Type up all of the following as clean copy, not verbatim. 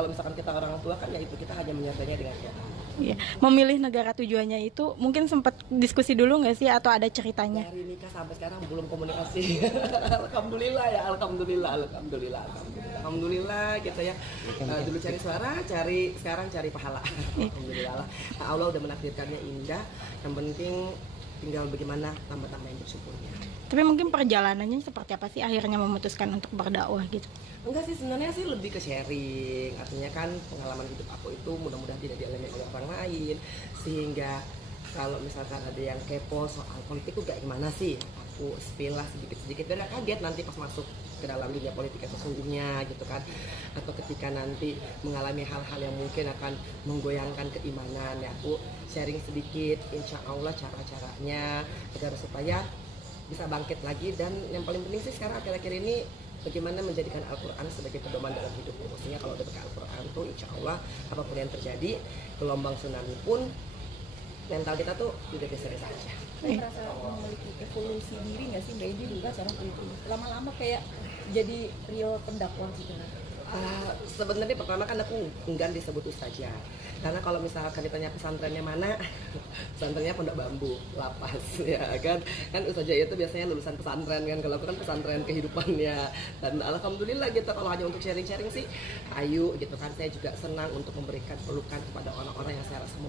kalau misalkan kita orang tua kan ya itu kita hanya menyertainya dengan kenyataan. Iya. Memilih negara tujuannya itu mungkin sempat diskusi dulu nggak sih atau ada ceritanya? Dari nikah sampai sekarang belum komunikasi. Alhamdulillah ya, alhamdulillah gitu ya. Dulu cari suara, sekarang cari pahala. Alhamdulillah. Nah, Allah udah menakdirkannya indah. Yang penting tinggal bagaimana tambah-tambahin bersyukurnya. Tapi mungkin perjalanannya seperti apa sih akhirnya memutuskan untuk berdakwah gitu? Enggak sih, sebenarnya sih lebih ke sharing. Artinya kan pengalaman hidup aku itu mudah-mudahan tidak dialami oleh orang lain, sehingga kalau misalkan ada yang kepo soal politik itu kayak gimana sih, aku spill lah sedikit-sedikit biar gak kaget nanti pas masuk ke dalam dunia politik yang sesungguhnya gitu kan. Atau ketika nanti mengalami hal-hal yang mungkin akan menggoyangkan keimanan ya, aku sharing sedikit insya Allah cara-caranya agar supaya bisa bangkit lagi. Dan yang paling penting sih sekarang akhir-akhir ini bagaimana menjadikan Al-Quran sebagai pedoman dalam hidup. Maksudnya kalau udah pakai Al-Quran tuh insya Allah apapun yang terjadi, gelombang tsunami pun mental kita tuh udah biasa-biasa aja. Saya merasa memiliki evolusi diri nggak sih Mbak Edi juga seorang politikus? Lama-lama kayak jadi real pendakwah gitu. Sebenarnya pertama kan aku enggan disebut saja, karena kalau misalkan ditanya pesantrennya mana, pesantrennya Pondok Bambu, Lapas ya kan ustazah itu biasanya lulusan pesantren kan, kalau aku kan pesantren kehidupannya. Dan alhamdulillah gitu, kalau hanya untuk sharing-sharing sih ayo gitu kan. Saya juga senang untuk memberikan pelukan kepada orang-orang yang saya rasa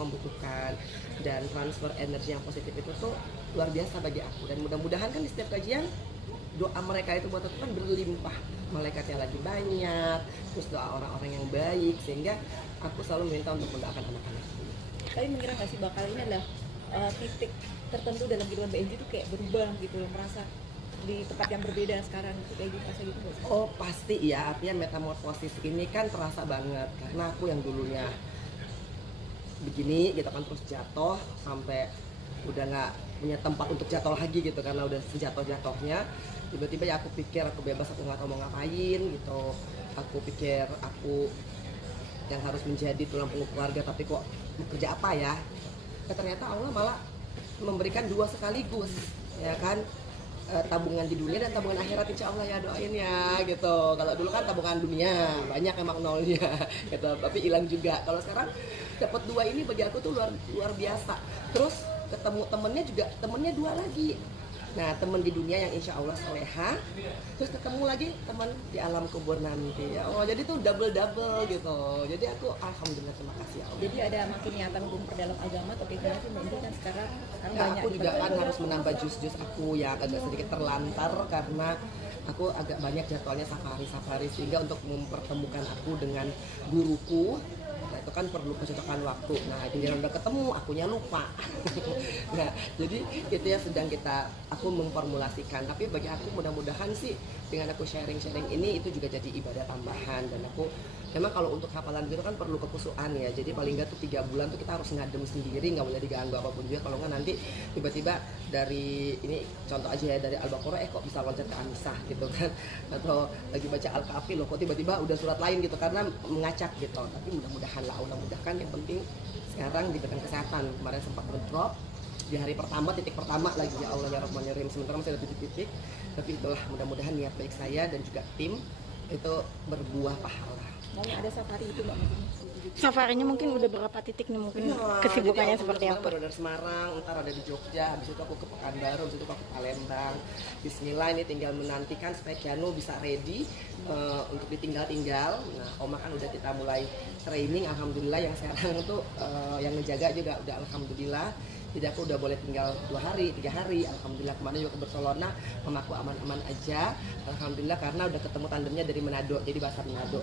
membutuhkan, dan transfer energi yang positif itu tuh luar biasa bagi aku. Dan mudah-mudahan kan di setiap kajian doa mereka itu buat aku kan berlimpah, malaikatnya lagi banyak, terus doa orang-orang yang baik, sehingga aku selalu minta untuk mendoakan anak-anak. Tapi mengira nggak sih bakal ini adalah titik tertentu dalam kehidupan Mbak Edi itu kayak berubah gitu loh, merasa di tempat yang berbeda sekarang gitu, kayak gitu, gitu nggak sih? Oh pasti ya, artinya metamorfosis ini kan terasa banget, karena aku yang dulunya begini gitu kan, terus jatuh sampai udah nggak punya tempat untuk jatuh lagi gitu, karena udah sejatuh-jatuhnya. Tiba-tiba ya aku pikir aku bebas, aku nggak tahu mau ngapain gitu. Aku pikir aku yang harus menjadi tulang punggung keluarga, tapi kok kerja apa ya? Ternyata Allah malah memberikan dua sekaligus, ya kan? Tabungan di dunia dan tabungan akhirat, insya Allah ya, doain ya gitu. Kalau dulu kan tabungan dunia banyak emang nolnya gitu, tapi hilang juga. Kalau sekarang dapat dua ini bagi aku tuh luar biasa. Terus ketemu temennya dua lagi. Nah, teman di dunia yang insya Allah soleha, terus ketemu lagi teman di alam kubur nanti. Ya Allah, jadi tuh double gitu. Jadi aku alhamdulillah, terima kasih ya Allah. Jadi ada makin niatan untuk memperdalam agama, tapi sih Mbak Edi kan sekarang Ya, aku juga kan harus menambah jus aku yang agak sedikit terlantar karena aku agak banyak jadwalnya safari, sehingga untuk mempertemukan aku dengan guruku, nah itu kan perlu kecocokan waktu. Nah giliran udah ketemu akunya lupa. Nah jadi itu ya sedang aku memformulasikan. Tapi bagi aku mudah-mudahan sih dengan aku sharing ini itu juga jadi ibadah tambahan. Dan aku memang kalau untuk hafalan gitu kan perlu kekusuan ya. Jadi paling nggak tuh 3 bulan tuh kita harus ngadem sendiri, nggak boleh diganggu apapun juga. Kalau nggak nanti tiba-tiba dari ini contoh aja ya, dari Al-Baqarah kok bisa loncat ke An-Nisa gitu kan, atau lagi baca Al-Kahfi loh kok tiba-tiba udah surat lain gitu, karena mengacak gitu. Tapi mudah-mudahan lah, mudah-mudahan yang penting sekarang diberikan kesehatan. Kemarin sempat ngedrop di hari pertama, titik pertama lagi, ya Allah ya Rahman ya Rahim, sementara masih ada titik-titik. Tapi itulah, mudah-mudahan niat baik saya dan juga tim itu berbuah pahala. Mau ada safari itu Mbak? Safarinya mungkin udah berapa titik nih, mungkin kesibukannya seperti apa? Baru dari Semarang, ntar ada di Jogja, habis itu aku ke Pekanbaru, habis itu aku ke Palembang. Bismillah, ini tinggal menantikan supaya Kianu bisa ready untuk ditinggal-tinggal. Nah, Oma kan udah kita mulai training, alhamdulillah. Yang sekarang tuh yang ngejaga juga udah alhamdulillah. Jadi aku udah boleh tinggal 2 hari, 3 hari. Alhamdulillah, kemarin juga ke Barcelona, mamaku aman-aman aja. Alhamdulillah, karena udah ketemu tandemnya dari Manado, jadi bahasa Manado.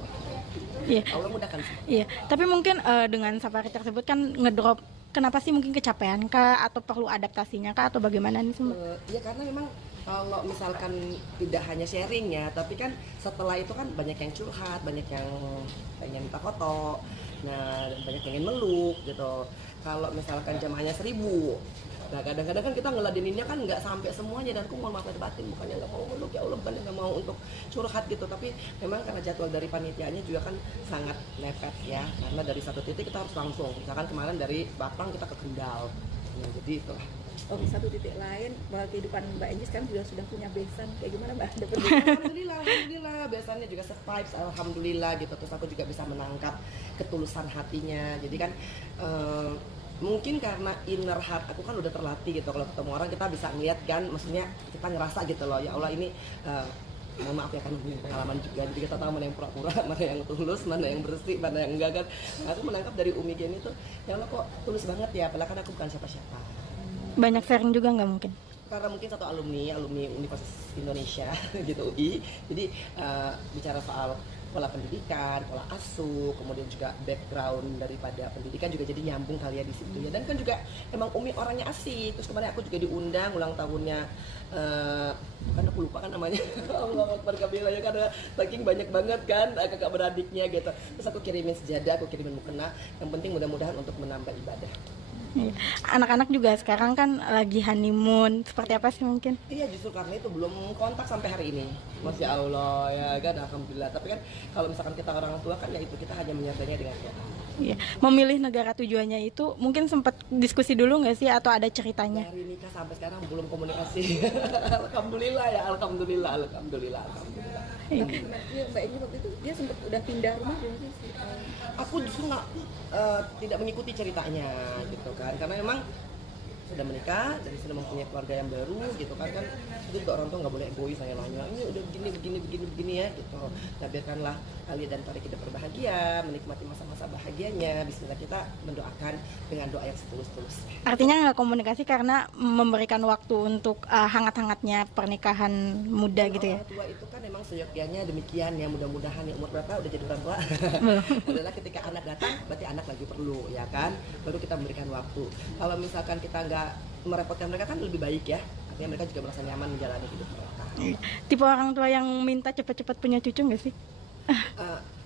Iya. Allah mudahkan. Iya, tapi mungkin dengan safari tersebut kan ngedrop. Kenapa sih, mungkin kecapean kah atau perlu adaptasinya kah atau bagaimana nih semua? Ya karena memang kalau misalkan tidak hanya sharing ya, tapi kan setelah itu kan banyak yang curhat, banyak yang pengen minta foto, nah banyak yang ingin meluk gitu. Kalau misalkan jamaahnya 1000, nah kadang-kadang kan kita ngeladeninnya kan nggak sampai semuanya, dan aku mohon maaf lahir batin, bukannya nggak mau meluk ya Allah, bukannya nggak mau untuk curhat gitu, tapi memang karena jadwal dari panitianya juga kan sangat mepet ya, karena dari satu titik kita harus langsung, misalkan kemarin dari Batang kita ke Kendal. Nah, jadi itulah. Oh, di satu titik lain bahwa kehidupan Mbak Enji sekarang juga sudah punya besan, kayak gimana Mbak? Alhamdulillah, biasanya juga survive, alhamdulillah gitu. Terus aku juga bisa menangkap ketulusan hatinya. Jadi kan mungkin karena inner heart aku kan udah terlatih gitu. Kalau ketemu orang kita bisa ngeliat kan, maksudnya kita ngerasa gitu loh, ya Allah ini mohon maaf ya kan pengalaman juga, jadi kita tahu mana yang pura-pura, mana yang tulus, mana yang bersih, mana yang enggak kan. Nah, aku menangkap dari Umi Geni itu, ya Allah kok tulus banget ya, padahal kan aku bukan siapa-siapa. Banyak sharing juga nggak mungkin? Karena mungkin satu alumni Universitas Indonesia gitu UI, jadi bicara soal pola pendidikan, pola asuh, kemudian juga background daripada pendidikan juga jadi nyambung kali ya di situ ya. Dan kan juga emang Umi orangnya asik. Terus kemarin aku juga diundang ulang tahunnya, kan aku lupa kan namanya, Allah Akbar Kabila ya, karena saking banyak banget kan kakak beradiknya gitu. Terus aku kirimin sejadah, aku kirimin mukena. Yang penting mudah-mudahan untuk menambah ibadah. Iya. Anak-anak juga sekarang kan lagi honeymoon, seperti apa sih mungkin? Iya, justru karena itu belum kontak sampai hari ini. Masya Allah ya kan, alhamdulillah. Tapi kan kalau misalkan kita orang tua kan ya itu, kita hanya menyertainya dengan doa. Iya. Memilih negara tujuannya itu mungkin sempat diskusi dulu nggak sih, atau ada ceritanya? Dari nikah sampai sekarang belum komunikasi. Alhamdulillah ya, alhamdulillah. Tapi Mbak Enji waktu itu dia sempat udah pindah rumah belum sih? Aku justru tidak mengikuti ceritanya gitu kan, karena memang sudah menikah, jadi sudah mempunyai keluarga yang baru gitu kan. Itu juga orang tua nggak boleh egois, saya nanya ini udah begini ya gitu. Nah, biarkanlah kalian dan Tarik hidup berbahagia, menikmati masa-masa bahagianya. Bismillah, kita mendoakan dengan doa yang setulus-tulus. Artinya nggak komunikasi karena memberikan waktu untuk hangat-hangatnya pernikahan muda gitu ya? Orang tua itu kan memang seyogyanya demikian ya, mudah-mudahan ya. Umur berapa udah jadi orang tua? Adalah ketika anak datang, berarti anak lagi perlu ya kan, baru kita memberikan waktu. Kalau misalkan kita nggak merepotkan mereka kan lebih baik ya, artinya mereka juga merasa nyaman menjalani hidup mereka. Tipe orang tua yang minta cepet-cepet punya cucu nggak sih?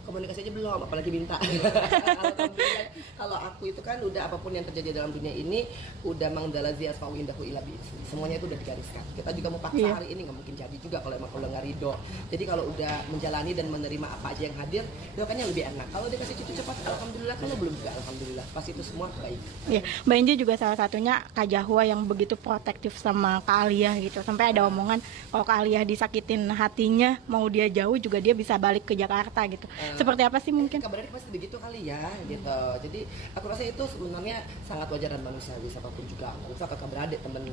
Komunikasi aja belum, apalagi minta. Alhamdulillah, kalau aku itu kan udah apapun yang terjadi dalam dunia ini udah mangdalazi asfa'u indahu ila bi'izni. Semuanya itu udah digariskan. Kita juga mau paksa hari ini nggak mungkin jadi juga kalau emang kalau nggak ridho. Jadi kalau udah menjalani dan menerima apa aja yang hadir, itu kan yang lebih enak. Kalau dikasih cucu cepat, alhamdulillah. Kalau belum juga, alhamdulillah. Pas itu semua baik. Iya, Mbak Enji juga salah satunya Kak Jahwa yang begitu protektif sama Kak Alia gitu. Sampai ada omongan kalau Kak Alia disakitin hatinya, mau dia jauh juga dia bisa balik ke Jakarta gitu. Seperti apa sih mungkin? Kabarnya pasti begitu kali ya gitu. Jadi aku rasa itu sebenarnya sangat wajar dan manusiawi, siapapun juga. Misal kakak beradik, temen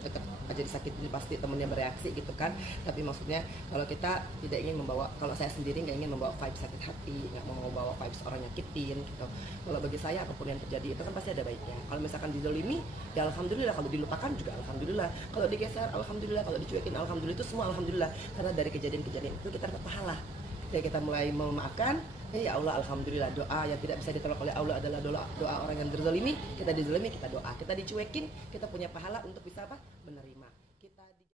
dekat aja disakitin pasti temennya bereaksi gitu kan. Tapi maksudnya kalau kita tidak ingin membawa, kalau saya sendiri nggak ingin membawa vibes sakit hati, nggak mau membawa vibes orang nyakitin gitu. Kalau bagi saya apapun yang terjadi itu kan pasti ada baiknya. Kalau misalkan dizolimi ya alhamdulillah, kalau dilupakan juga alhamdulillah, kalau digeser alhamdulillah, kalau dicuekin alhamdulillah, itu semua alhamdulillah. Karena dari kejadian-kejadian itu kita dapat pahala. Ketika kita mulai memaafkan, ya Allah alhamdulillah. Doa yang tidak bisa ditolak oleh Allah adalah doa orang yang terzalimi. Kita dizalimi, kita doa. Kita dicuekin, kita punya pahala untuk bisa apa? Menerima. Kita